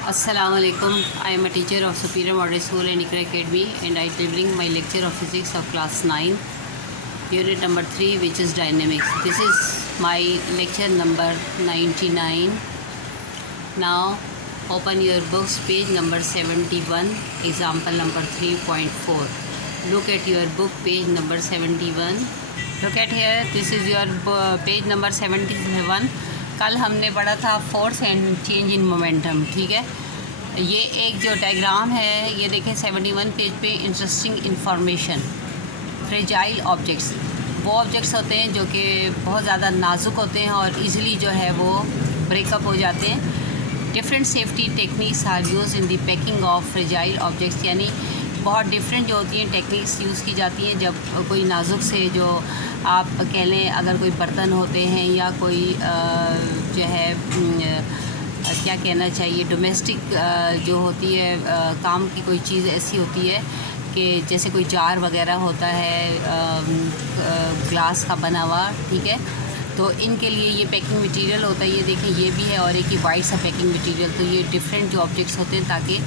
Assalamualaikum. I am a teacher of Superior Model School and Iqra Academy, and I am delivering my lecture of physics of class 9, unit number 3, which is dynamics. This is my lecture number 99. Now open your books, page number 71, example number 3.4. Look at your book, page number 71. Look at here, this is your page number 71. कल हमने पढ़ा था force and change in momentum, ठीक है। ये एक जो diagram है, ये देखें 71 पेज पे, इंटरेस्टिंग इंफॉर्मेशन। फ्रेजाइल ऑब्जेक्ट्स वो ऑब्जेक्ट्स होते हैं जो कि बहुत ज़्यादा नाजुक होते हैं और इजीली जो है वो ब्रेकअप हो जाते हैं। Different safety techniques are use in the packing of fragile objects, यानी बहुत डिफरेंट जो होती हैं टेक्निक्स यूज़ की जाती हैं जब कोई नाजुक से, जो आप कह लें अगर कोई बर्तन होते हैं या कोई जो है क्या कहना चाहिए, डोमेस्टिक जो होती है काम की कोई चीज़ ऐसी होती है कि जैसे कोई जार वगैरह होता है ग्लास का बना हुआ, ठीक है। तो इनके लिए ये पैकिंग मटेरियल होता है। ये देखें, ये भी है और एक ही वाइट सा पैकिंग मटेरियल। तो ये डिफरेंट जो ऑब्जेक्ट्स होते हैं ताकि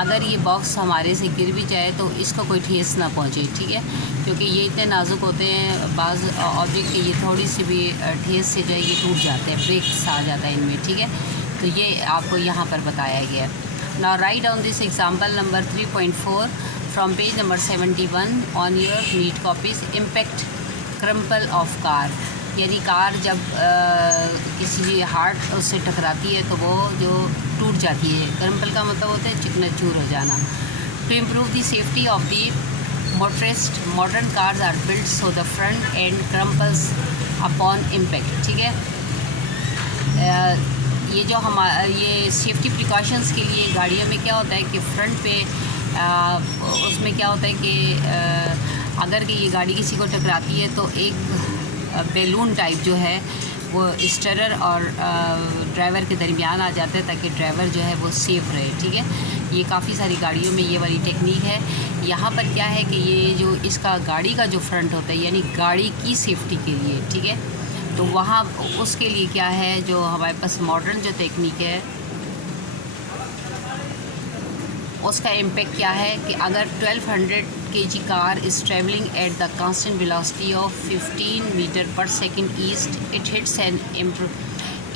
अगर ये बॉक्स हमारे से गिर भी जाए तो इसका कोई ठेस ना पहुंचे, ठीक है, क्योंकि ये इतने नाजुक होते हैं बाज़ ऑब्जेक्ट के, ये थोड़ी सी भी ठेस से जो है ये टूट जाते हैं, ब्रेक्स आ जाता है इनमें, ठीक है। तो ये आपको यहाँ पर बताया गया है। Now write down this example number 3.4 from page number 71 on your neat copies. Impact crumple of car, यानी कार जब किसी हार्ड उससे टकराती है तो वो जो टूट जाती है। क्रम्पल का मतलब होता है चिकनाचूर हो जाना। To improve the safety of the motorist, modern cars are built so the front end crumples upon impact, ठीक है। ये जो ये सेफ्टी प्रिकॉशंस के लिए गाड़ियों में क्या होता है कि फ्रंट पे उसमें क्या होता है कि अगर कि ये गाड़ी किसी को टकराती है तो एक बैलून टाइप जो है वो स्टीयरर और ड्राइवर के दरमियान आ जाता है ताकि ड्राइवर जो है वो सेफ़ रहे, ठीक है। ये काफ़ी सारी गाड़ियों में ये वाली टेक्निक है। यहाँ पर क्या है कि ये जो इसका गाड़ी का जो फ्रंट होता है, यानी गाड़ी की सेफ्टी के लिए, ठीक है। तो वहाँ उसके लिए क्या है, जो हमारे पास मॉडर्न जो टेक्निक है उसका इम्पेक्ट क्या है कि अगर 1200 kg car is travelling at the constant velocity of 15 metre per second east, it hits an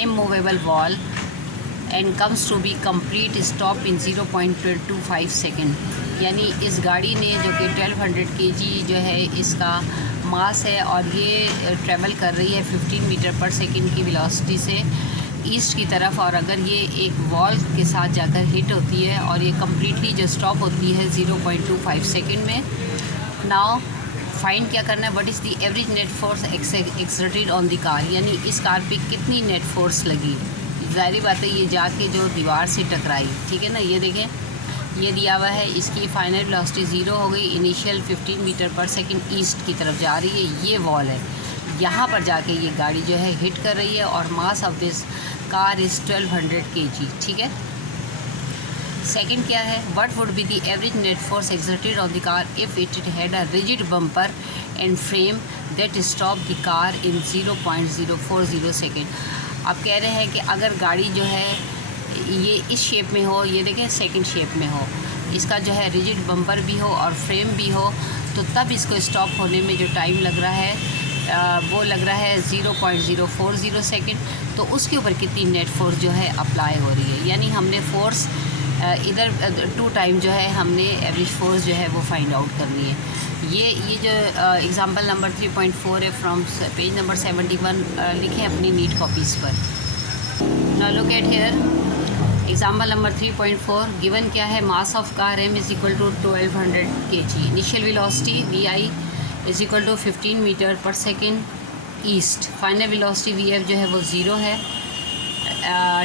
immovable wall and comes to be complete stop in 0.25 second. यानी इस गाड़ी ने जो कि 1200 kg जो है इसका मास है और ये ट्रैवल कर रही है 15 मीटर पर सेकेंड की वेलोसिटी से ईस्ट की तरफ, और अगर ये एक वॉल के साथ जाकर हिट होती है और ये कम्प्लीटली जो स्टॉप होती है 0.25 सेकेंड में। नाउ फाइंड क्या करना है, what is the average net force exerted on the car, यानी इस कार पे कितनी नेट फोर्स लगी। ज़ाहिर बात है ये जाके जो दीवार से टकराई, ठीक है ना। ये देखें, ये दिया हुआ है, इसकी फाइनल वेलोसिटी 0 हो गई, initial 15 metre per second east की तरफ जा रही है, ये वॉल है, यहाँ पर जाके ये गाड़ी जो है हिट कर रही है और mass of this car is 1200 kg, ठीक है। सेकंड क्या है, what would be the average net force exerted on the car if it had a rigid bumper and frame that stop the car in 0.040 second. आप कह रहे हैं कि अगर गाड़ी जो है ये इस शेप में हो, ये देखें सेकंड शेप में हो, इसका जो है रिजिड बम्पर भी हो और फ्रेम भी हो, तो तब इसको स्टॉप होने में जो टाइम लग रहा है वो लग रहा है 0.040 सेकेंड। तो उसके ऊपर कितनी नेट फोर्स जो है अप्लाई हो रही है, यानी हमने फोर्स इधर 2 टाइम जो है हमने एवरेज फोर्स जो है वो फाइंड आउट करनी है। ये जो एग्जांपल नंबर 3.4 है फ्रॉम पेज नंबर 71, लिखें अपनी नीट कॉपीज़ पर। Now look at here example number 3.4। Given क्या है, mass of car m is equal to 1200 kg, initial velocity vi is equal to 15 metre per second east, final velocity vf जो है वो 0 है।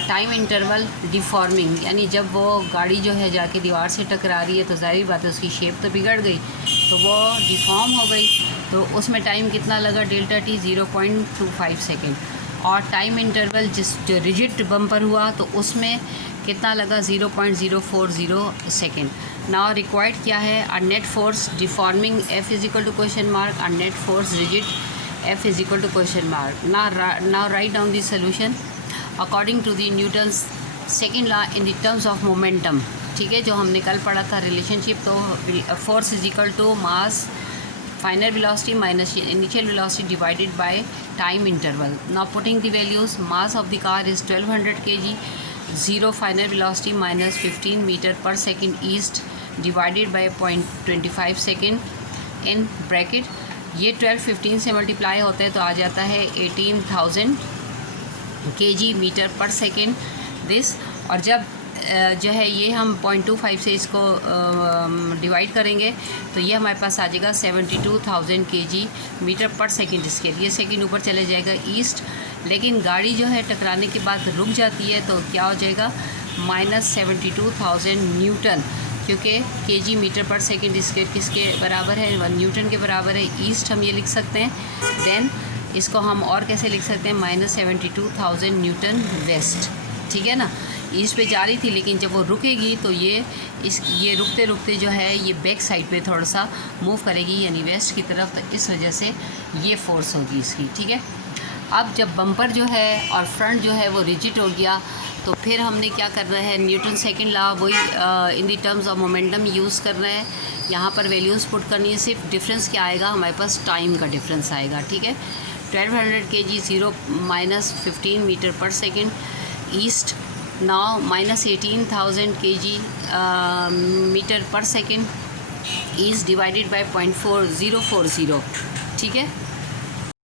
Time interval deforming, यानी जब वो गाड़ी जो है जाके दीवार से टकरा रही है तो ज़ाहिर बात है उसकी शेप तो बिगड़ गई, तो वो डिफॉर्म हो गई, तो उसमें टाइम कितना लगा, डेल्टा t 0.25 सेकेंड। और टाइम इंटरवल जो रिजिड बम्पर हुआ तो उसमें कितना लगा, 0.040 सेकेंड। नाउ रिक्वायर्ड क्या है, a net force deforming F is equal to question mark, a net force rigid F is equal to question mark. Now write down the solution according to the Newton's second law in the terms of momentum, ठीक है, जो हमने कल पढ़ा था relationship. तो force is equal to mass final velocity minus initial velocity divided by time interval. Now putting the values, mass of the car is 1200 kg, 0 final velocity minus 15 metre per second east divided by 0.25 second in bracket. ये 1215 से multiply होता है तो आ जाता है 18,000 kg metre per second this. और जब जो है ये हम 0.25 से इसको डिवाइड करेंगे तो ये हमारे पास आ जाएगा 72,000 kg metre per second scale. ये सेकेंड ऊपर चले जाएगा ईस्ट, लेकिन गाड़ी जो है टकराने के बाद रुक जाती है तो क्या हो जाएगा -72,000 न्यूटन, क्योंकि kg metre per second scale किसके बराबर है, 1 न्यूटन के बराबर है। ईस्ट हम ये लिख सकते हैं। देन इसको हम और कैसे लिख सकते हैं, -72,000 न्यूटन वेस्ट, ठीक है ना। ईस्ट पे जा रही थी लेकिन जब वो रुकेगी तो ये रुकते रुकते जो है ये बैक साइड पे थोड़ा सा मूव करेगी, यानी वेस्ट की तरफ, तो इस वजह से ये फोर्स होगी इसकी, ठीक है। अब जब बम्पर जो है और फ्रंट जो है वो रिजिड हो गया तो फिर हमने क्या करना है, न्यूटन सेकंड लॉ वही इन the terms of momentum use करना है। यहाँ पर वैल्यूज़ पुट करनी है। सिर्फ डिफरेंस क्या आएगा, हमारे पास टाइम का डिफरेंस आएगा, ठीक है। 1200 kg 0 minus 15 metre per second east, now -18,000 kg metre per second east divided by 0.4040, ठीक है।